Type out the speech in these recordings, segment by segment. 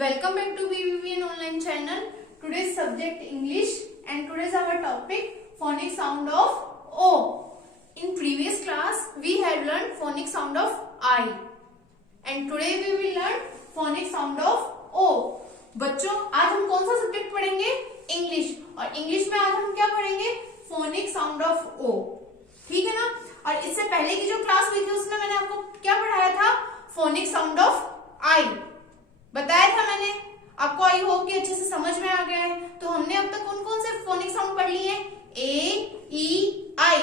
Welcome back to BBVN online channel. Today's subject English and today's our topic phonic sound of O. In previous class we had learned phonic sound of I and today we will learn phonic sound of O. बच्चों आज हम कौन सा subject पढ़ेंगे? English. और English में आज हम क्या पढ़ेंगे? Phonic sound of O. ठीक है ना। और इससे पहले की जो क्लास हुई थी उसमें मैंने आपको क्या पढ़ाया था? फोनिक साउंड ऑफ आई बताया था मैंने आपको। आई होप कि अच्छे से समझ में आ गया है। तो हमने अब तक कौन कौन से फोनिक साउंड पढ़ लिए? ए, ई, आई।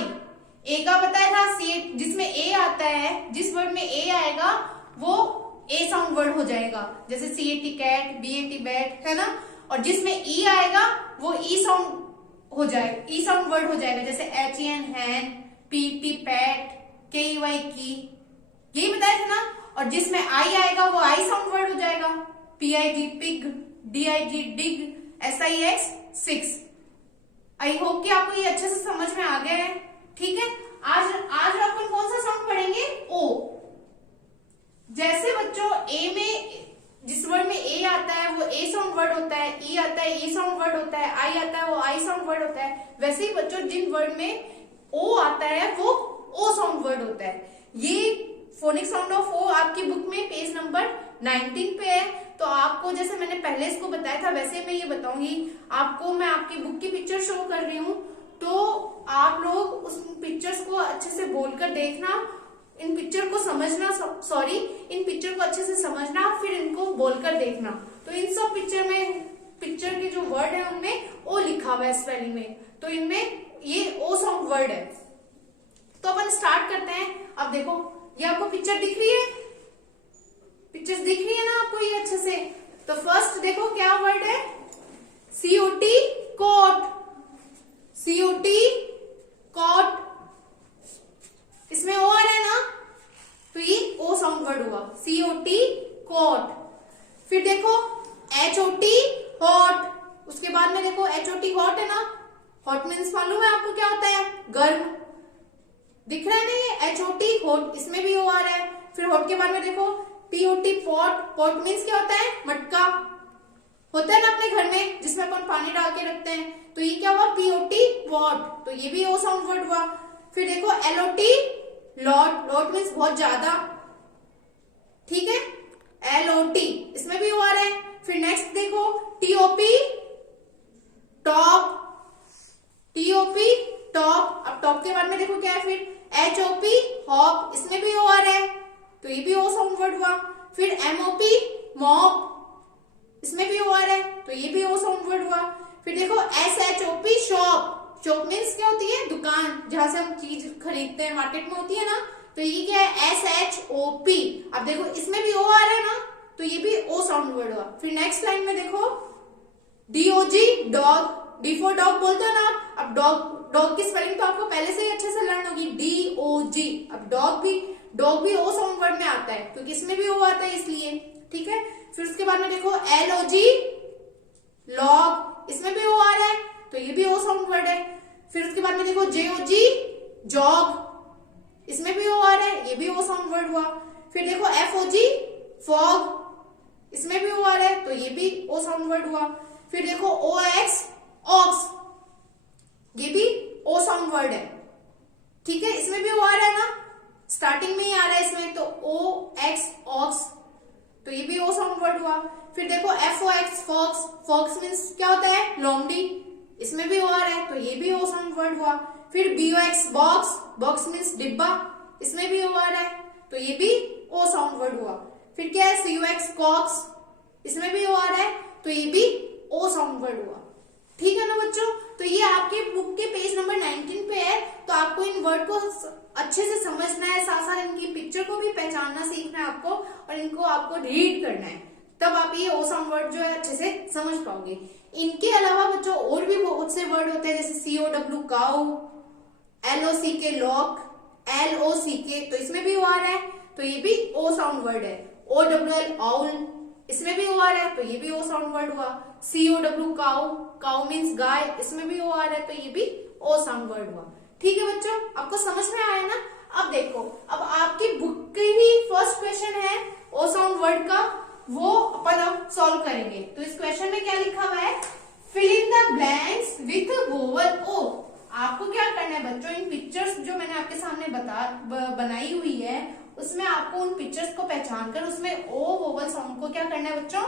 ए का बताया था सी, जिसमें ए आता है, जिस वर्ड में ए आएगा वो ए साउंड वर्ड हो जाएगा, जैसे C A T cat, B A T bat, है ना। और जिसमें ई आएगा वो ई साउंड हो जाएगा, ई साउंड वर्ड हो जाएगा, जैसे H N hen, P T pat, K E Y की, यही बताया था ना। और जिसमें आई आएगा वो आई साउंड वर्ड हो जाएगा, P I G pig, D I G dig, S I X six. I hope कि आपको ये अच्छे से समझ में आ गया है। ठीक है। आज अपन कौन सा साउंड पढ़ेंगे? ओ। जैसे बच्चों ए में जिस वर्ड में ए आता है वो ए साउंड वर्ड होता है, ई आता है ई साउंड वर्ड होता है, आई आता है वो आई साउंड वर्ड होता है। वैसे ही बच्चों जिन वर्ड में ओ आता है वो ओ साउंड वर्ड होता है। ये फोनिक साउंड ऑफ ओ आपकी बुक में पेज नंबर 19 पे है। तो आपको जैसे मैंने पहले इसको बताया था वैसे मैं ये बताऊंगी आपको। मैं आपकी बुक की पिक्चर शो कर रही हूँ, तो आप लोग उस पिक्चर्स को अच्छे से बोलकर देखना, इन पिक्चर को समझना, इन पिक्चर को अच्छे से समझना, फिर इनको बोलकर देखना। तो इन सब पिक्चर के जो वर्ड है उनमें ओ लिखा हुआ है स्पेलिंग में, तो इनमें ये ओ साउंड वर्ड है। तो अपन स्टार्ट करते हैं। अब देखो ये आपको पिक्चर दिख रही है, पिक्चर्स दिख रही है ना आपको ये अच्छे से। तो फर्स्ट देखो क्या वर्ड है? C O T cot, C O T cot. इसमें ओ आ रहा है ना, तो ये ओ साउंड वर्ड हुआ, सीओटी कोट। फिर देखो एच ओ टी हॉट, उसके बाद में देखो एच ओ टी हॉट है ना। हॉट मीन्स मालूम है आपको क्या होता है? गर्म। दिख रहा है ना ये एच ओ टी हॉट, इसमें भी ओ आ रहा है। फिर हॉट के बाद में देखो P O T pot, pot means क्या होता है? मटका होता है ना अपने घर में जिसमें अपन पानी डाल के रखते हैं, तो ये क्या हुआ? पी ओ टी पॉट, तो ये भी ओ साउंड वर्ड हुआ। फिर देखो L O T lot, lot means बहुत ज्यादा, ठीक है, एल ओ टी, इसमें भी ओ आ रहा है। फिर नेक्स्ट देखो टीओपी टॉप, टीओपी टॉप। अब टॉप के बाद में देखो क्या है? फिर एच ओ पी हॉप, इसमें भी ओ आ रहा है, तो ये भी ओ साउंड वर्ड हुआ। फिर एमओपी मॉप, इसमें भी ओ आ रहा है, तो ये भी ओ साउंड वर्ड हुआ। फिर देखो S H O P shop, shop means क्या होती है? दुकान, जहां से हम चीज खरीदते हैं, मार्केट में होती है ना। तो ये क्या है? S H O P. अब देखो इसमें भी ओ आ रहा है ना, तो ये भी ओ साउंड वर्ड हुआ। फिर नेक्स्ट लाइन में देखो DOG dog, D for dog बोलते हो ना आप। अब डॉग की स्पेलिंग तो आपको पहले से ही अच्छे से लर्न होगी, डी ओ जी। अब डॉग भी ओ साउंड वर्ड में आता है, क्योंकि इसमें भी ओ आता है इसलिए। ठीक है। फिर उसके बाद में देखो एल ओ जी लॉग, इसमें भी ओ आ रहा है, तो ये भी ओ साउंड वर्ड है। फिर उसके बाद में देखो जे ओ जी जॉग, इसमें भी ओ आ रहा है, ये भी ओ साउंड वर्ड हुआ। फिर देखो एफ ओ जी फॉग, इसमें भी ओ आ रहा है, तो ये भी ओ साउंड वर्ड हुआ। फिर देखो ओ एक्स ऑक्स, ये भी ओ साउंड वर्ड है, ठीक है, इसमें भी ओ आ रहा है ना, स्टार्टिंग में ही आ रहा है इसमें, तो ओ एक्स ऑक्स, तो ये भी ओ साउंड वर्ड हुआ। फिर देखो F O X fox, fox means क्या होता है? लोमड़ी, इसमें भी ओ आ रहा है, तो ये भी ओ साउंड वर्ड हुआ। फिर B O X box, box means डिब्बा, इसमें भी ओ आ रहा है, तो ये भी ओ साउंड वर्ड हुआ। फिर क्या है? सी ओ एक्स कॉक्स, इसमें भी ओ आ रहा है, तो ये भी ओ साउंड वर्ड हुआ। ठीक है ना बच्चों। तो ये आपके बुक के पेज नंबर 19 पे है। तो आपको इन वर्ड को अच्छे से समझना है, साथ साथ इनकी पिक्चर को भी पहचानना सीखना है आपको, और इनको आपको रीड करना है, तब आप ये ओ साउंड वर्ड जो है अच्छे से समझ पाओगे। इनके अलावा बच्चों और भी बहुत से वर्ड होते हैं, जैसे C O W cow, L O C K lock, L O C के, तो इसमें भी ओ आ रहा है, तो ये भी ओ साउंड वर्ड है। ओ डब्ल्यू एल आउल, इसमें भी ओ आ रहा है, तो ये भी ओ साउंड वर्ड हुआ। C O W cow, cow means गाय, इसमें भी ओ आ रहा है, तो ये भी ओ साउंड वर्ड हुआ। ठीक है बच्चों, आपको समझ में आया ना। अब देखो, अब आपकी बुक की ही फर्स्ट क्वेश्चन है ओ साउंड वर्ड का, वो अपन अब सॉल्व करेंगे। तो इस क्वेश्चन में क्या लिखा हुआ है, fill in the blanks with vowel O. आपको क्या करना है बच्चों, इन पिक्चर्स जो मैंने आपके सामने बनाई हुई है उसमें आपको उन पिक्चर्स को पहचान कर उसमें ओ वोवल साउंड को क्या करना है बच्चों,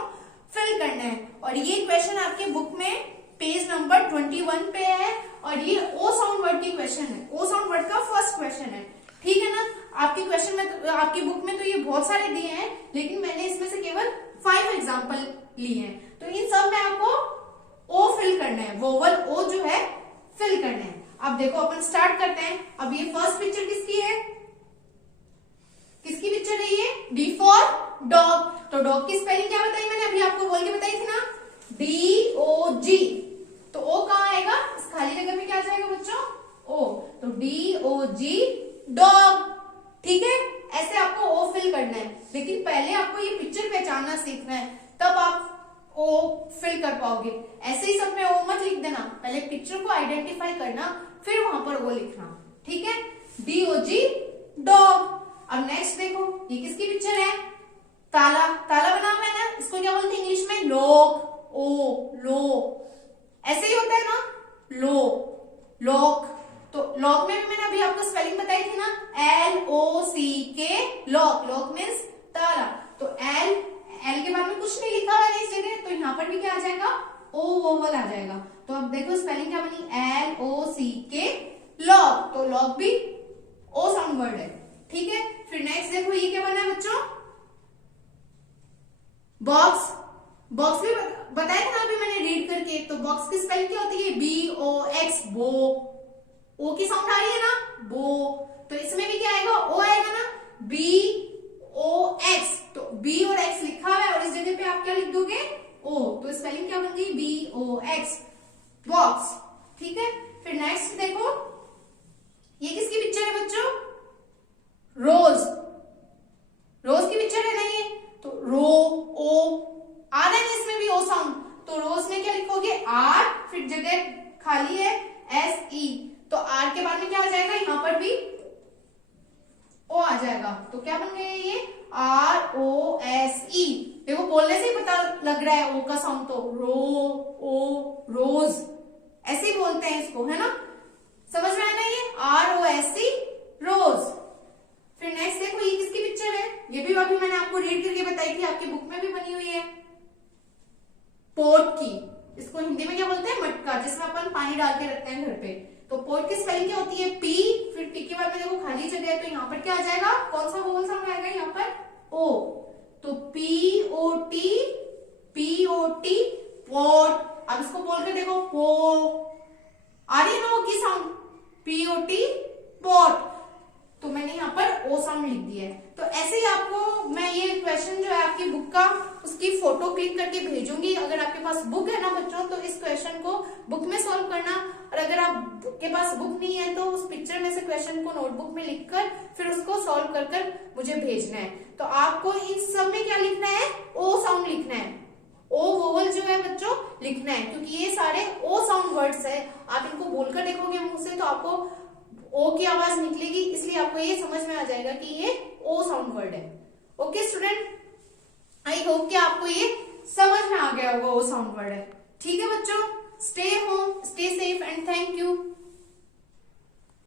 फिल करना है। और ये क्वेश्चन आपके बुक में पेज नंबर 21 पे है और ये ओ साउंड वर्ड की क्वेश्चन है, ओ साउंड वर्ड का फर्स्ट क्वेश्चन है, ठीक है ना। आपकी क्वेश्चन में आपकी बुक में तो ये बहुत सारे दिए हैं, लेकिन मैंने इसमें से केवल 5 एग्जाम्पल लिए हैं। तो इन सब में आपको ओ फिल करना है, वोवल ओ जो है फिल करना है। अब देखो अपन स्टार्ट करते हैं। अब ये फर्स्ट पिक्चर किसकी है, किसकी पिक्चर है ये, डी फॉर डॉग। तो डॉग की स्पेलिंग क्या बताई मैंने अभी आपको बोल के बताई थी ना, DOG। तो ओ कहाँ आएगा, इस खाली जगह में क्या आ जाएगा बच्चों, ओ। तो DOG डॉग, ठीक है। ऐसे आपको ओ फिल करना है, लेकिन पहले आपको ये पिक्चर पहचानना सीखना है, तब आप ओ फिल कर पाओगे। ऐसे ही सब में ओ मत लिख देना, पहले पिक्चर को आइडेंटिफाई करना, फिर वहां पर ओ लिखना, ठीक है। DOG dog. अब नेक्स्ट देखो, ये किसकी पिक्चर है, ताला। ताला बना हुआ है ना, इसको क्या बोलते हैं इंग्लिश में, लॉक। ओ लो, ऐसे ही होता है ना, लो लॉक। तो लॉक में भी मैंने अभी आपको स्पेलिंग बताई थी ना, LOCK लॉक। लॉक मीन्स ताला। तो एल के बाद में कुछ नहीं लिखा हुआ है इस जगह, तो यहाँ पर भी क्या आ जाएगा, ओ वोवल आ जाएगा। तो अब देखो स्पेलिंग क्या बनी, LOCK लॉक। तो लॉक भी ओ साउंड वर्ड है, ठीक है। फिर नेक्स्ट देखो, ये क्या बना है बच्चों, बॉक्स। बॉक्स भी बताया था ना अभी मैंने रीड करके। तो बॉक्स की स्पेलिंग क्या होती है, BOX बो। ओ की साउंड आ रही है ना, बो। तो इसमें भी क्या आएगा, ओ आएगा ना, BOX। तो B और X लिखा हुआ है और इस जगह पे आप क्या लिख दोगे, ओ। तो स्पेलिंग क्या बन गई, BOX बॉक्स, ठीक है। फिर नेक्स्ट देखो, ये किसकी पिक्चर है बच्चों, रोज। रोज की पिक्चर है ना ये। तो रो, ओ आ रहा है ना इसमें भी ओ साउंड। तो रोज में क्या लिखोगे, R, फिर जगह खाली है SE। तो R के बाद में क्या आ जाएगा, यहां पर भी ओ आ जाएगा। तो क्या बन गया ये, ROSE। देखो बोलने से ही पता लग रहा है ओ का साउंड, तो रो, ओ, रोज, ऐसे ही बोलते हैं इसको, है ना। समझ में आया ना ये, ROSE रोज। फिर नेक्स्ट देखो, ये किसकी पिक्चर है, ये भी अभी मैंने आपको रीड करके बताई थी, आपकी बुक में भी बनी हुई है, पोट की। इसको हिंदी में क्या बोलते हैं, मटका, जिसमें अपन पानी डाल के रखते हैं घर पे। तो पोट की स्पेलिंग क्या होती है, P, फिर टी के बाद में देखो खाली जगह है, तो यहाँ पर क्या आ जाएगा, कौन सा वोवल साउंड आएगा यहाँ पर, ओ। तो POT पोट। अब इसको बोल कर देखो, पो, आ रही है ना ओ की साउंड, POT पोट। तो मैंने यहाँ पर ओ साउंड लिख दिया है। तो ऐसे ही आपको मैं ये क्वेश्चन जो है आपकी बुक का, उसकी फोटो क्लिक करके भेजूंगी। अगर आपके पास बुक है ना बच्चों, तो इस क्वेश्चन को बुक में सॉल्व करना, और अगर आपके पास बुक नहीं है तो उस पिक्चर में से क्वेश्चन को नोटबुक में लिखकर फिर उसको सॉल्व कर कर मुझे भेजना है। तो आपको इन सब में क्या लिखना है, ओ साउंड लिखना है, ओ वोवल जो है बच्चों लिखना है, क्योंकि ये सारे ओ साउंड वर्ड्स है। आप इनको बोलकर देखोगे मुंह से तो आपको ओ की आवाज निकलेगी, इसलिए आपको ये समझ में आ जाएगा कि ये ओ साउंड वर्ड है। ओके स्टूडेंट, आई होप कि आपको ये समझ में आ गया होगा ओ साउंड वर्ड है, ठीक है बच्चों। Stay home, stay safe and thank you.